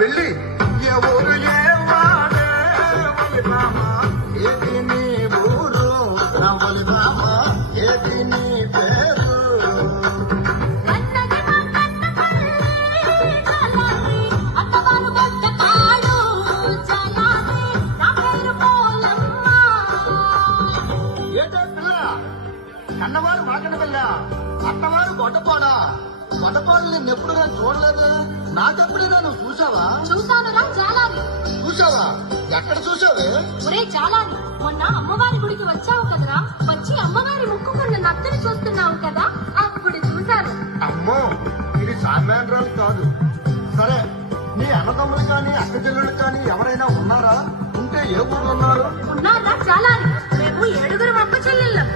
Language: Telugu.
వెళ్ళి ఎవరు ఏవాడే వలినామా ఏది నీ ఊరు నా వలినామా ఏది నీ పేరు ఏటే పిల్ల కన్నవారు మాకన పిల్ల అత్తవారు గొడ్డపోడా గొడ్డపోడు నేను ఎప్పుడుగా చూడలేదు నాకెప్పుడైనా నువ్వు చూసావా చూసానురా చాలాని చూసావా ఎక్కడ చూసావే ఒరే చాలాని మొన్న అమ్మవారి గుడికి వచ్చావు కదరా వచ్చి అమ్మవారి ముక్కుకున్న నత్తని చూస్తున్నావు కదా అప్పుడు చూశాను అమ్మో ఇది సామాన్యురాలు కాదు సరే నీ అన్నదమ్ములు కానీ అక్క చెల్లెళ్ళు కానీ ఎవరైనా ఉన్నారా ఉంటే ఏ ఊర్లో ఉన్నారు ఉన్నారా చాలాని మేము 7 అక్క చెల్లెళ్ళం